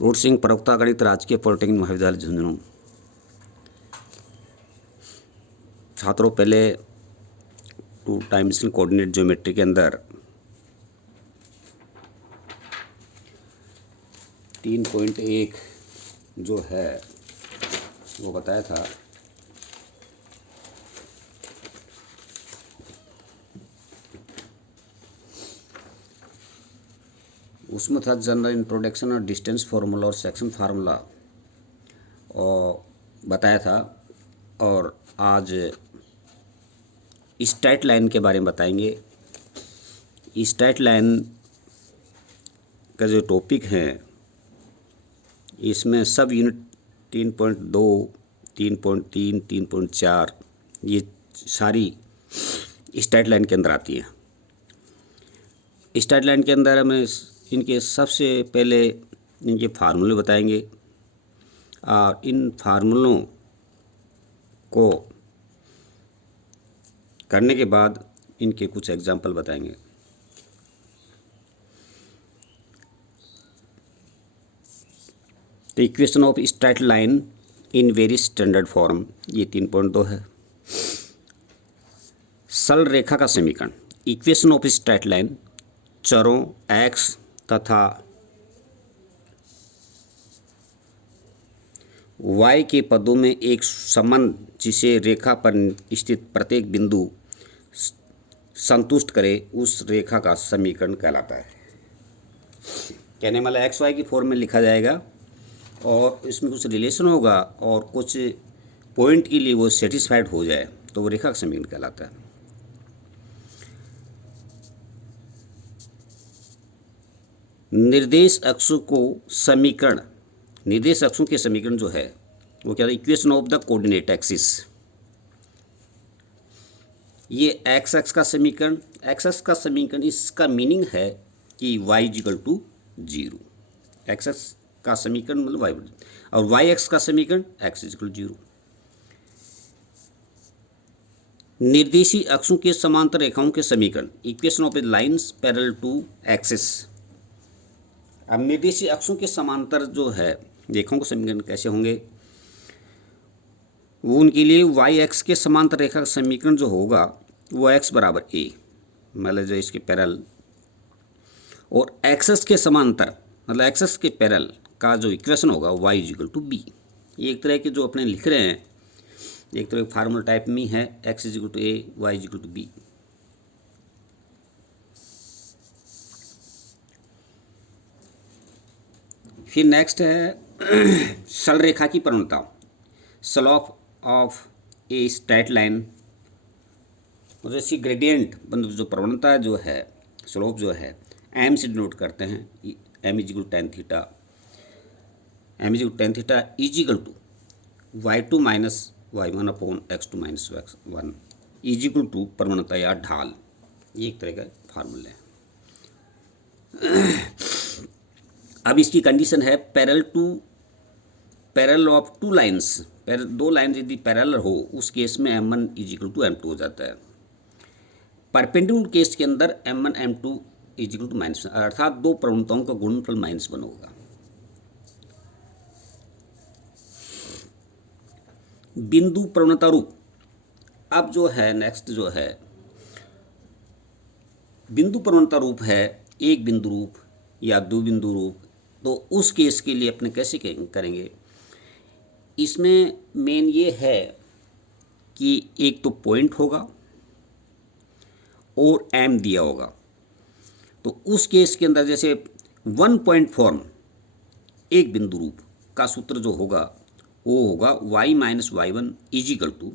Root Singh प्रवक्ता गणित राजकीय पॉलिटेक्निक महाविद्यालय झुंझुनू। छात्रों, पहले 2 डायमेंशनल कोऑर्डिनेट ज्योमेट्री के अंदर 3.1 जो है वो बताया था। उसमें था जनरल इंट्रोडक्शन और डिस्टेंस फार्मूला और सेक्शन फार्मूला और बताया था। और आज स्ट्रेट लाइन के बारे में बताएंगे। स्ट्रेट लाइन का जो टॉपिक है इसमें सब यूनिट 3.2, 3.3, 3.4 ये सारी स्ट्रेट लाइन के अंदर आती है। स्ट्रेट लाइन के अंदर हमें इनके सबसे पहले इनके फार्मूले बताएंगे और इन फार्मूलों को करने के बाद इनके कुछ एग्जाम्पल बताएंगे। तो equation of straight line in very standard form, ये 3.2 है। सरल रेखा का समीकरण, इक्वेशन ऑफ स्ट्रेट लाइन चरों x तथा y के पदों में एक संबंध जिसे रेखा पर स्थित प्रत्येक बिंदु संतुष्ट करे उस रेखा का समीकरण कहलाता है। कहने वाला एक्स वाई की फॉर्म में लिखा जाएगा और इसमें कुछ रिलेशन होगा और कुछ पॉइंट के लिए वो सेटिस्फाइड हो जाए तो वो रेखा का समीकरण कहलाता है। निर्देश अक्षों को समीकरण, निर्देश अक्षों के समीकरण जो है वो क्या है? Equation of the coordinate axis. ये एक्स एक्स का समीकरण, एक्स एक्स का समीकरण, इसका मीनिंग है कि y equal to 0। X X का समीकरण मतलब y, और वाई एक्स का समीकरण x इक्वल टू 0। निर्देशीय अक्षों के समांतर रेखाओं के समीकरण, equation of a lines parallel to axis. अब निर्देशीय अक्षों के समांतर जो है रेखाओं के समीकरण कैसे होंगे? वो उनके लिए वाई एक्स के समांतर रेखा का समीकरण जो होगा वो x बराबर a, मतलब जो इसके पैरेलल, और एक्सेस के समांतर मतलब एक्सेस के पैरेलल का जो इक्वेशन होगा y इक्वल टू b। ये एक तरह के जो अपने लिख रहे हैं एक तरह फार्मूला टाइप में है, x equal to a, y equal to b। फिर नेक्स्ट है सरल रेखा की प्रवणता, slope of a straight line. मतलब इसकी ग्रेडियंट जो प्रवणता जो है, स्लोप जो है एम से डिनोट करते हैं। M is equal to tan theta, M is equal to tan theta is equal to y2 minus y1 upon x2 minus x1 is equal to प्रवणता या ढाल। ये एक तरह का फार्मूला है। अब इसकी कंडीशन है पैरेलल ऑफ टू लाइन्स, दो लाइन यदि पैरेलल हो उस केस में m1 is equal to m2 हो जाता है। परपेंडिकुलर केस के अंदर m1 m2 is equal to minus, अर्थात दो प्रवणताओं का गुणनफल -1 होगा। बिंदु प्रवणता रूप। अब जो है नेक्स्ट जो है बिंदु प्रवणता रूप है एक बिंदु रूप या दो बिंदु रूप। तो उस केस के लिए अपने कैसे करेंगे? इसमें मेन ये है कि एक तो पॉइंट होगा और एम दिया होगा। तो उस केस के अंदर जैसे वन पॉइंट फॉर्म एक बिंदु रूप का सूत्र जो होगा वो होगा y minus y1 is equal to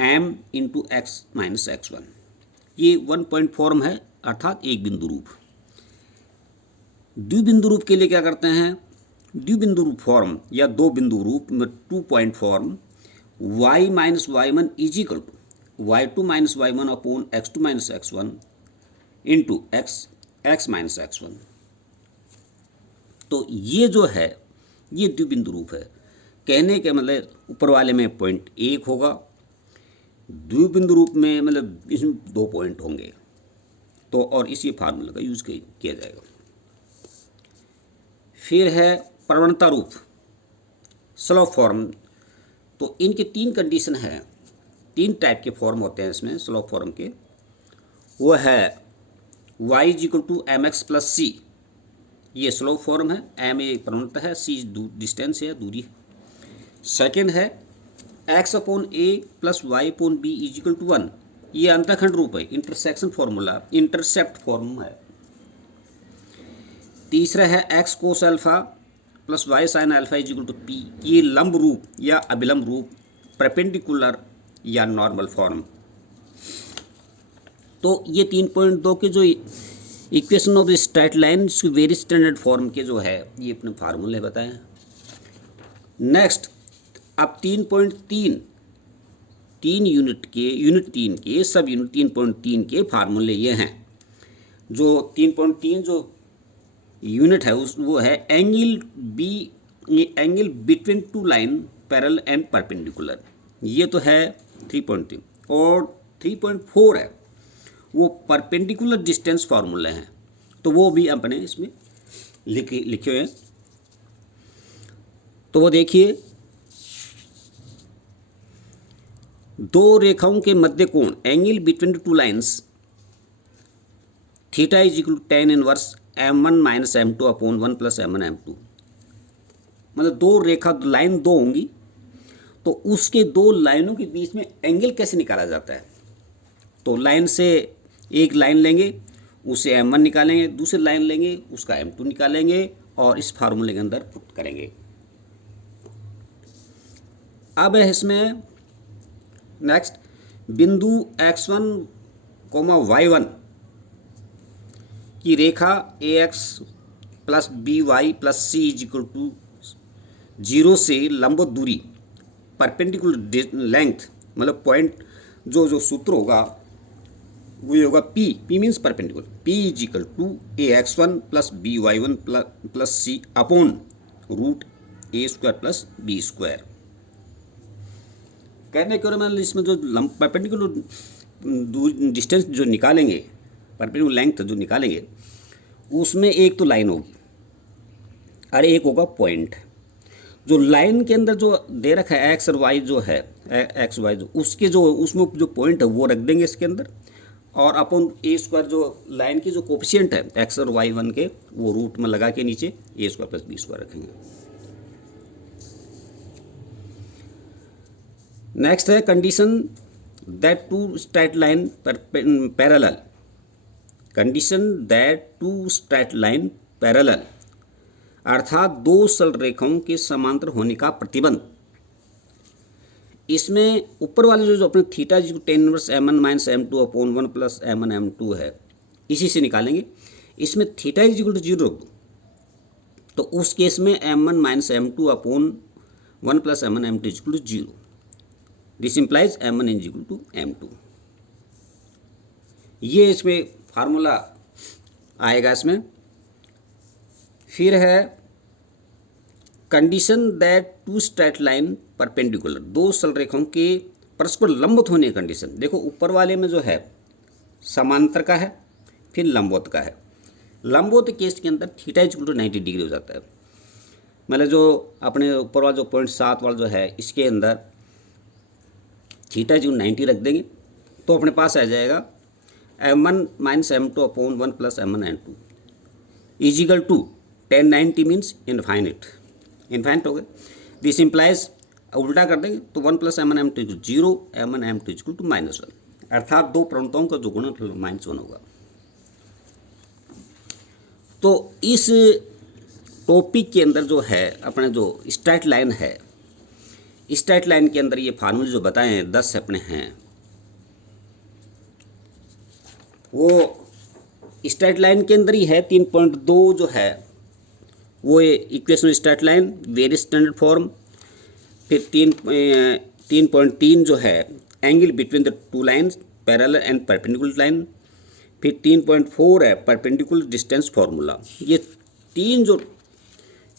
m into X minus x1। ये वन पॉइंट फॉर्म है अर्थात एक बिंदु रूप। द्विबिंदु रूप के लिए क्या करते हैं? द्विबिंदु रूप फॉर्म या दो बिंदु रूप में 2 point form y minus y1 is equal to y2 minus y1 upon x2 minus x1 into x minus x1। तो ये जो है ये द्विबिंदु रूप है। कहने के मतलब ऊपर वाले में पॉइंट 1 होगा, द्विबिंदु रूप में मतलब इसमें 2 पॉइंट होंगे। तो और इसी फार्मूला का यूज किया जाएगा। फिर है प्रवणता रूप स्लोप फॉर्म। तो इनके तीन कंडीशन है, तीन टाइप के फॉर्म होते हैं इसमें स्लोप फॉर्म के। वो है y = mx + c, ये स्लोप फॉर्म है। m ये प्रवणता है, c डिस्टेंस है, दूरी है। सेकेंड है x/a + y/b = 1, ये अंतःखंड रूप है, इंटरसेक्शन फॉर्मूला, इंटरसेप्ट फॉर्म है। तीसरा है x cos α + y sin α = p, ये लंब रूप या अभिलंब रूप, परपेंडिकुलर या नॉर्मल फॉर्म। तो ये 3.2 के जो equation of straight line very standard form के जो है ये अपने फार्मूले बताए हैं। नेक्स्ट अब 3.3 यूनिट तीन के सब यूनिट 3.3 के फार्मूले ये हैं। जो 3.3 जो यूनिट है उस वो है angle between two line parallel and perpendicular, ये तो है 3.3। और 3.4 है वो परपेंडिकुलर डिस्टेंस फार्मूले हैं, तो वो भी अपने इसमें लिखे हुए हैं। तो वो देखिए, दो रेखाओं के मध्य कोण angle between two lines theta = tan 1 m1 - m2 / 1 + m1 m2। मतलब दो रेखा लाइन दो होंगी, तो उसके दो लाइनों के बीच में एंगल कैसे निकाला जाता है। तो लाइन से एक लाइन लेंगे, उसे m1 निकालेंगे, दूसरी लाइन लेंगे, उसका m2 निकालेंगे और इस फार्मूले के अंदर पुट करेंगे। अब है इसमें नेक्स्ट बिंदु x1, y1 की रेखा ax + by + c = 0 से लंबवत दूरी, परपेंडिकुलर लेंथ, मतलब पॉइंट जो सूत्र होगा वो होगा p means perpendicular, p = ax1 + by1 + c / √a² + b²। कहने के मतलब इसमें जो परपेंडिकुलर डिस्टेंस जो निकालेंगे, परपेंडिकुलर लेंथ जो निकालेंगे, उसमें एक तो लाइन होगी और एक होगा पॉइंट। जो लाइन के अंदर जो दे रखा है एक्स और वाई जो है, एक्स वाई जो उसके जो उसमें जो पॉइंट है वो रख देंगे इसके अंदर, और अपन a² जो लाइन की जो कोफिशिएंट है एक्स और y1 के वो रूट में लगा के नीचे a² + b² रखेंगे। नेक्स्ट है condition that two straight line parallel, condition that two straight line parallel अर्थात दो सरल रेखाओं के समांतर होने का प्रतिबंध। इसमें ऊपर वाले जो अपने theta tan 1 m1 - m2 / 1 + m1 m2 है, इसी से निकालेंगे। इसमें थीटा = 0 रख दो, तो उस केस में m1 - m2 / 1 + m1 m2 = 0। This implies m1 = m2। ये इसमें फार्मूला आएगा इसमें। फिर है condition that two straight line perpendicular, दो सरल रेखाओं के परस्पर लंबवत होने की कंडीशन। देखो ऊपर वाले में जो है समांतर का है, फिर लंबवत का है। लंबवत केस के अंदर थीटा = 90 डिग्री हो जाता है। मतलब जो अपने ऊपर वाला जो 0.7 वाला जो है इसके अंदर थीटा 90 रख देंगे, तो अपने पास आ जाएगा m1 - m2 / 1 + m1 m2 = tan 90 means infinite हो गए। दिस इम्प्लाइज उल्टा कर देंगे तो 1 + m1 m2 = 0, m1 m2 = -1, अर्थात दो प्रणताओं का जो गुणनफल -1 होगा। तो इस टॉपिक के अंदर जो है अपने जो स्ट्रेट लाइन है, स्ट्रेट लाइन के अंदर ये फार्मूले जो बताए हैं 10 अपने हैं, वो स्ट्रेट लाइन के अंदर ही है। 3.2 जो है वो equation straight line very standard form. फिर 3.3 जो है angle between the two lines parallel and perpendicular line. फिर 3.4 है परपेंडिकुलर डिस्टेंस फार्मूला। ये तीन जो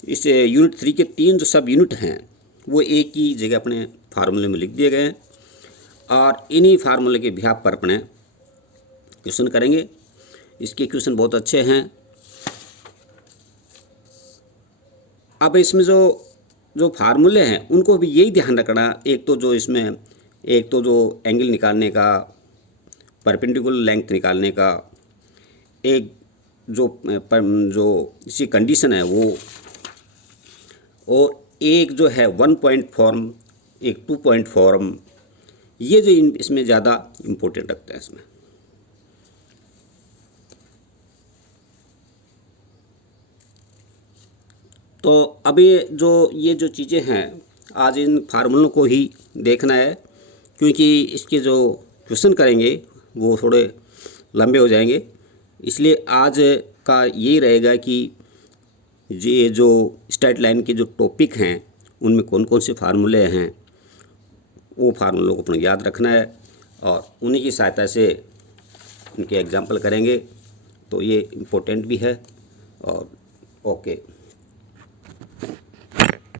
इस यूनिट 3 के तीन जो सब यूनिट हैं वो एक ही जगह अपने फार्मूले में लिख दिए गए हैं, और इन्हीं फार्मूले के बिहाफ पर अपने क्वेश्चन करेंगे। इसके क्वेश्चन बहुत अच्छे हैं। अब इसमें जो जो फार्मूले हैं उनको भी यही ध्यान रखना, एक तो जो इसमें एक तो जो एंगल निकालने का, परपेंडिकुलर लेंथ निकालने का, एक जो इसी कंडीशन है वो, और एक जो है 1 पॉइंट फॉर्म, एक 2 पॉइंट फॉर्म, ये जो इसमें ज़्यादा इम्पोर्टेंट रखते हैं इसमें। तो अभी ये जो चीज़ें हैं आज इन फार्मूलों को ही देखना है, क्योंकि इसके जो क्वेश्चन करेंगे वो थोड़े लंबे हो जाएंगे। इसलिए आज का यही रहेगा कि ये जो स्ट्रेट लाइन के जो टॉपिक हैं उनमें कौन कौन से फार्मूले हैं वो फार्मूलों को अपने याद रखना है और उन्हीं की सहायता से उनके एग्जाम्पल करेंगे, तो ये इम्पोर्टेंट भी है। और ओके।